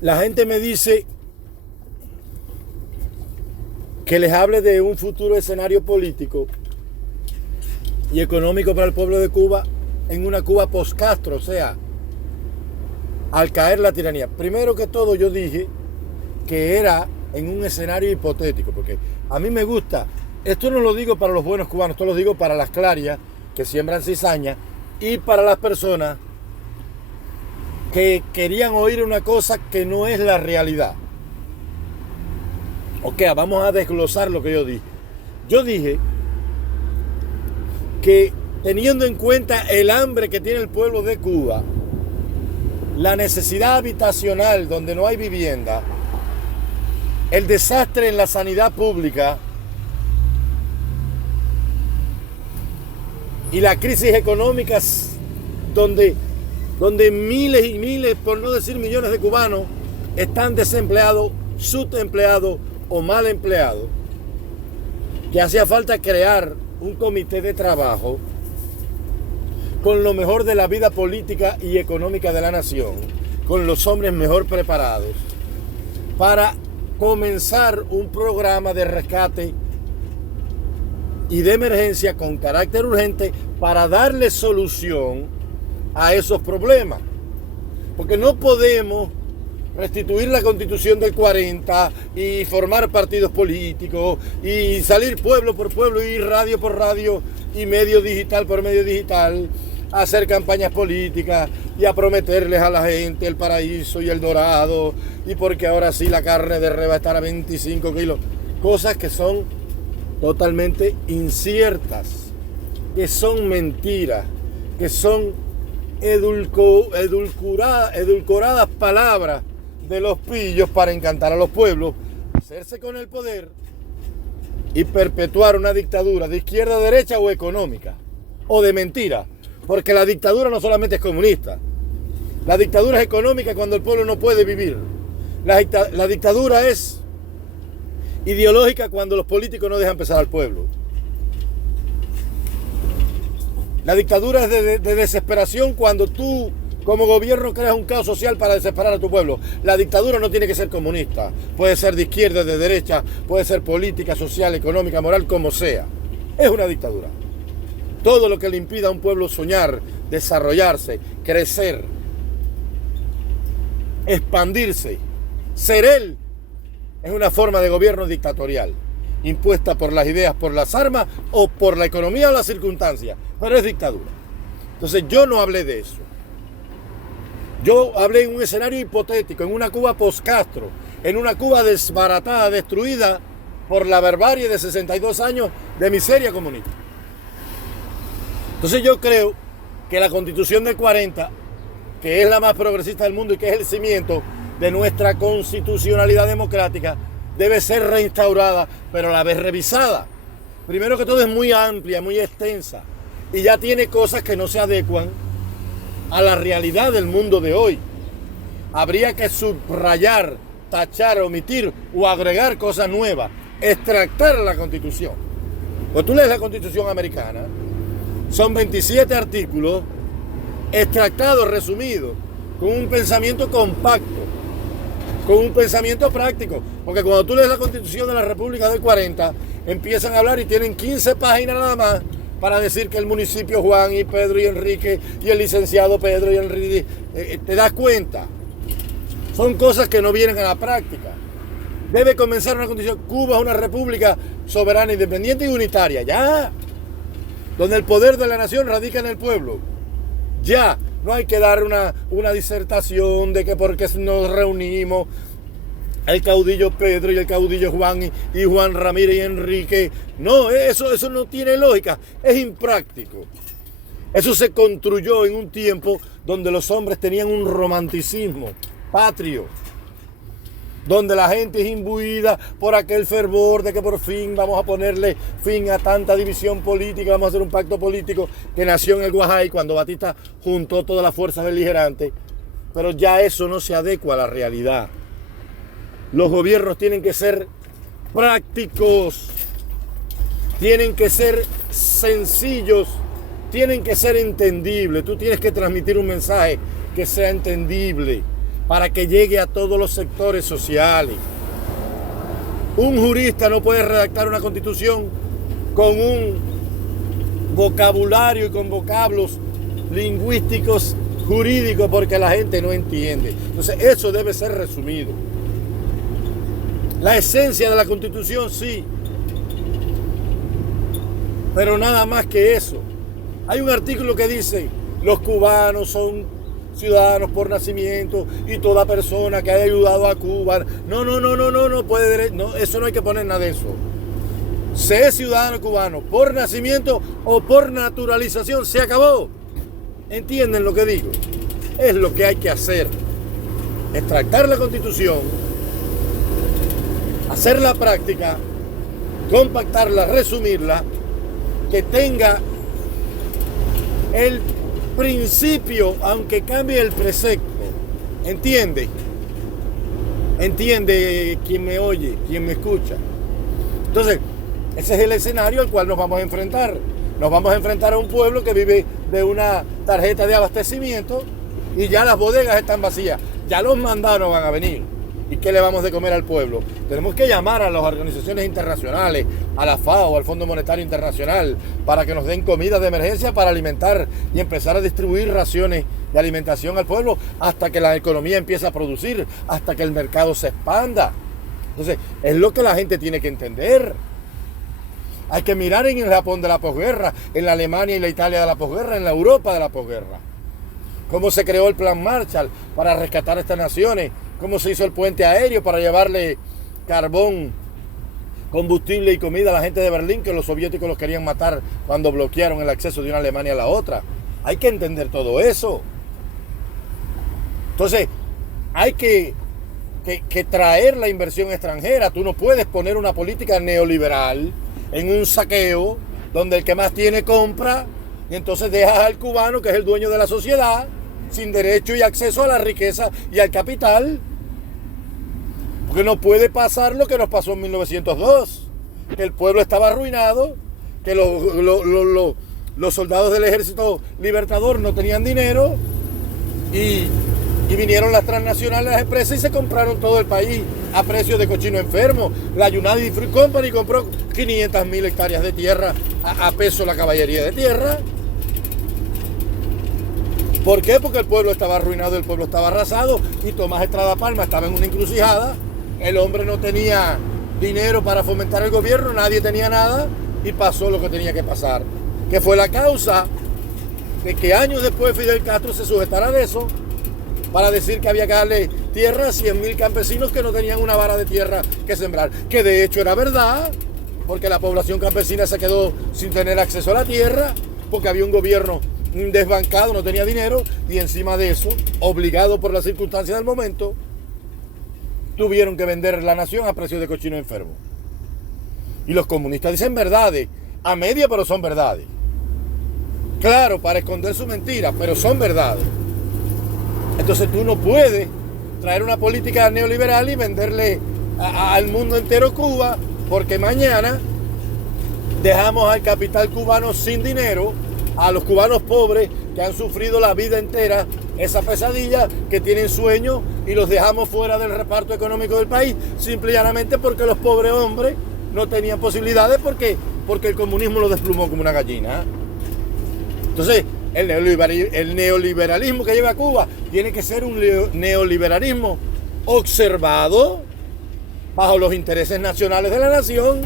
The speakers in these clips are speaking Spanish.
La gente me dice que les hable de un futuro escenario político y económico para el pueblo de Cuba en una Cuba post-Castro, o sea, al caer la tiranía. Primero que todo, yo dije que era en un escenario hipotético, porque a mí me gusta, esto no lo digo para los buenos cubanos, esto lo digo para las clarias que siembran cizaña y para las personas que querían oír una cosa que no es la realidad. Ok, vamos a desglosar lo que yo dije. Yo dije que teniendo en cuenta el hambre que tiene el pueblo de Cuba, la necesidad habitacional donde no hay vivienda, el desastre en la sanidad pública y la crisis económica donde miles y miles, por no decir millones de cubanos, están desempleados, subempleados o mal empleados, que hacía falta crear un comité de trabajo con lo mejor de la vida política y económica de la nación, con los hombres mejor preparados, para comenzar un programa de rescate y de emergencia con carácter urgente para darle solución a esos problemas. Porque no podemos restituir la Constitución del 40 y formar partidos políticos y salir pueblo por pueblo y radio por radio y medio digital por medio digital a hacer campañas políticas y a prometerles a la gente el paraíso y el dorado y porque ahora sí la carne de res va a estar a 25 kilos. Cosas que son totalmente inciertas, que son mentiras, que son edulcoradas palabras de los pillos para encantar a los pueblos, hacerse con el poder y perpetuar una dictadura de izquierda, derecha o económica o de mentira, porque la dictadura no solamente es comunista, la dictadura es económica cuando el pueblo no puede vivir, la dictadura es ideológica cuando los políticos no dejan pensar al pueblo. La dictadura es de desesperación cuando tú, como gobierno, creas un caos social para desesperar a tu pueblo. La dictadura no tiene que ser comunista. Puede ser de izquierda, de derecha, puede ser política, social, económica, moral, como sea. Es una dictadura. Todo lo que le impida a un pueblo soñar, desarrollarse, crecer, expandirse, ser él, es una forma de gobierno dictatorial, impuesta por las ideas, por las armas o por la economía o las circunstancias, pero es dictadura. Entonces yo no hablé de eso. Yo hablé en un escenario hipotético, en una Cuba post-Castro, en una Cuba desbaratada, destruida por la barbarie de 62 años de miseria comunista. Entonces yo creo que la Constitución del 40, que es la más progresista del mundo y que es el cimiento de nuestra constitucionalidad democrática, debe ser reinstaurada, pero a la vez revisada. Primero que todo es muy amplia, muy extensa, y ya tiene cosas que no se adecuan a la realidad del mundo de hoy. Habría que subrayar, tachar, omitir o agregar cosas nuevas, extractar la Constitución. Cuando tú lees la Constitución americana, son 27 artículos extractados, resumidos, con un pensamiento compacto, con un pensamiento práctico, porque cuando tú lees la Constitución de la República del 40, empiezan a hablar y tienen 15 páginas nada más para decir que el municipio Juan y Pedro y Enrique y el licenciado Pedro y Enrique, ¿te das cuenta? Son cosas que no vienen a la práctica. Debe comenzar una Constitución. Cuba es una república soberana, independiente y unitaria, ya, donde el poder de la nación radica en el pueblo, ya. No hay que dar una disertación de que porque nos reunimos el caudillo Pedro y el caudillo Juan y Juan Ramírez y Enrique. No, eso no tiene lógica, es impráctico. Eso se construyó en un tiempo donde los hombres tenían un romanticismo patrio, donde la gente es imbuida por aquel fervor de que por fin vamos a ponerle fin a tanta división política, vamos a hacer un pacto político, que nació en el Guajay cuando Batista juntó todas las fuerzas beligerantes, pero ya eso no se adecua a la realidad. Los gobiernos tienen que ser prácticos, tienen que ser sencillos, tienen que ser entendibles. Tú tienes que transmitir un mensaje que sea entendible, para que llegue a todos los sectores sociales. Un jurista no puede redactar una constitución con un vocabulario y con vocablos lingüísticos jurídicos porque la gente no entiende. Entonces eso debe ser resumido. La esencia de la constitución sí, pero nada más que eso. Hay un artículo que dice: los cubanos son ciudadanos por nacimiento y toda persona que haya ayudado a Cuba. No puede, no, eso no hay que poner nada de eso. Se es ciudadano cubano por nacimiento o por naturalización, se acabó. ¿Entienden lo que digo? Es lo que hay que hacer. Extractar la constitución, hacer la práctica, compactarla, resumirla, que tenga el principio, aunque cambie el precepto. ¿Entiende? ¿Entiende quien me oye, quien me escucha? Entonces, ese es el escenario al cual nos vamos a enfrentar. Nos vamos a enfrentar a un pueblo que vive de una tarjeta de abastecimiento y ya las bodegas están vacías. Ya los mandados no van a venir. ¿Y qué le vamos de comer al pueblo? Tenemos que llamar a las organizaciones internacionales, a la FAO, al Fondo Monetario Internacional, para que nos den comida de emergencia para alimentar y empezar a distribuir raciones de alimentación al pueblo hasta que la economía empiece a producir, hasta que el mercado se expanda. Entonces, es lo que la gente tiene que entender. Hay que mirar en el Japón de la posguerra, en la Alemania y la Italia de la posguerra, en la Europa de la posguerra. Cómo se creó el Plan Marshall para rescatar a estas naciones, cómo se hizo el puente aéreo para llevarle carbón, combustible y comida a la gente de Berlín, que los soviéticos los querían matar cuando bloquearon el acceso de una Alemania a la otra. Hay que entender todo eso. Entonces, hay que traer la inversión extranjera. Tú no puedes poner una política neoliberal en un saqueo donde el que más tiene compra y entonces dejas al cubano, que es el dueño de la sociedad, sin derecho y acceso a la riqueza y al capital. Porque no puede pasar lo que nos pasó en 1902, que el pueblo estaba arruinado, que los soldados del ejército libertador no tenían dinero y vinieron las transnacionales, las empresas, y se compraron todo el país a precios de cochino enfermo. La United Fruit Company compró 500.000 hectáreas de tierra a peso la caballería de tierra. ¿Por qué? Porque el pueblo estaba arruinado, el pueblo estaba arrasado y Tomás Estrada Palma estaba en una encrucijada. El hombre no tenía dinero para fomentar el gobierno, nadie tenía nada y pasó lo que tenía que pasar. Que fue la causa de que años después Fidel Castro se sujetara de eso para decir que había que darle tierra a 100.000 campesinos que no tenían una vara de tierra que sembrar. Que de hecho era verdad, porque la población campesina se quedó sin tener acceso a la tierra, porque había un gobierno desbancado, no tenía dinero, y encima de eso, obligado por las circunstancias del momento, tuvieron que vender la nación a precios de cochino enfermo. Y los comunistas dicen verdades, a media, pero son verdades. Claro, para esconder su mentira, pero son verdades. Entonces tú no puedes traer una política neoliberal y venderle al mundo entero Cuba, porque mañana dejamos al capital cubano sin dinero, a los cubanos pobres que han sufrido la vida entera esa pesadilla, que tienen sueños, y los dejamos fuera del reparto económico del país, simple y llanamente porque los pobres hombres no tenían posibilidades porque el comunismo los desplumó como una gallina. Entonces, el neoliberalismo que lleva a Cuba tiene que ser un neoliberalismo observado bajo los intereses nacionales de la nación.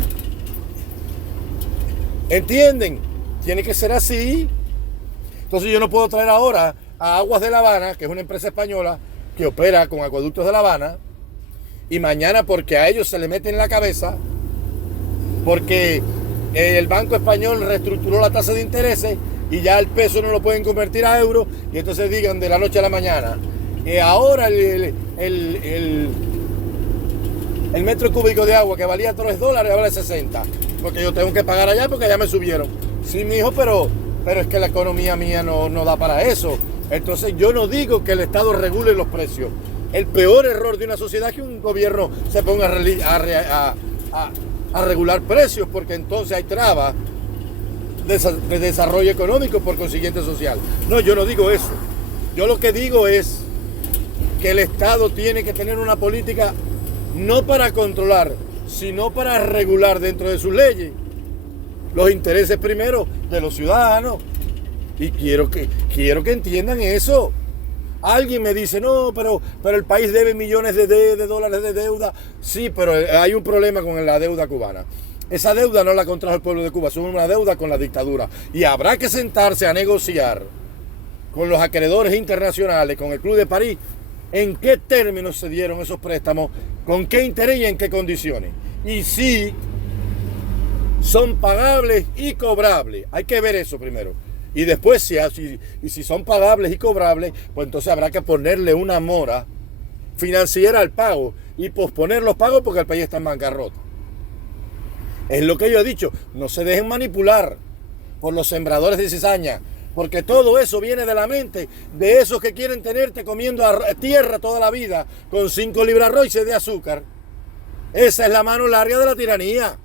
¿Entienden? Tiene que ser así. Entonces yo no puedo traer ahora a Aguas de La Habana, que es una empresa española que opera con acueductos de La Habana, y mañana, porque a ellos se le mete en la cabeza, porque el Banco Español reestructuró la tasa de intereses y ya el peso no lo pueden convertir a euros, y entonces digan de la noche a la mañana, ahora el metro cúbico de agua que valía $3 ahora vale 60, porque yo tengo que pagar allá porque ya me subieron. Sí, mijo, pero es que la economía mía no da para eso. Entonces yo no digo que el Estado regule los precios. El peor error de una sociedad es que un gobierno se ponga a regular precios, porque entonces hay trabas de desarrollo económico, por consiguiente social. No, yo no digo eso. Yo lo que digo es que el Estado tiene que tener una política no para controlar, sino para regular dentro de sus leyes los intereses primero de los ciudadanos. Y quiero que entiendan eso. Alguien me dice, no, pero el país debe millones de dólares de deuda. Sí, pero hay un problema con la deuda cubana. Esa deuda no la contrajo el pueblo de Cuba, es una deuda con la dictadura. Y habrá que sentarse a negociar con los acreedores internacionales, con el Club de París, en qué términos se dieron esos préstamos, con qué interés y en qué condiciones. Y si son pagables y cobrables. Hay que ver eso primero. Y después, si son pagables y cobrables, pues entonces habrá que ponerle una mora financiera al pago y posponer los pagos porque el país está en bancarrota. Es lo que yo he dicho. No se dejen manipular por los sembradores de cizaña, porque todo eso viene de la mente de esos que quieren tenerte comiendo tierra toda la vida con 5 libras arroz y 6 de azúcar. Esa es la mano larga de la tiranía.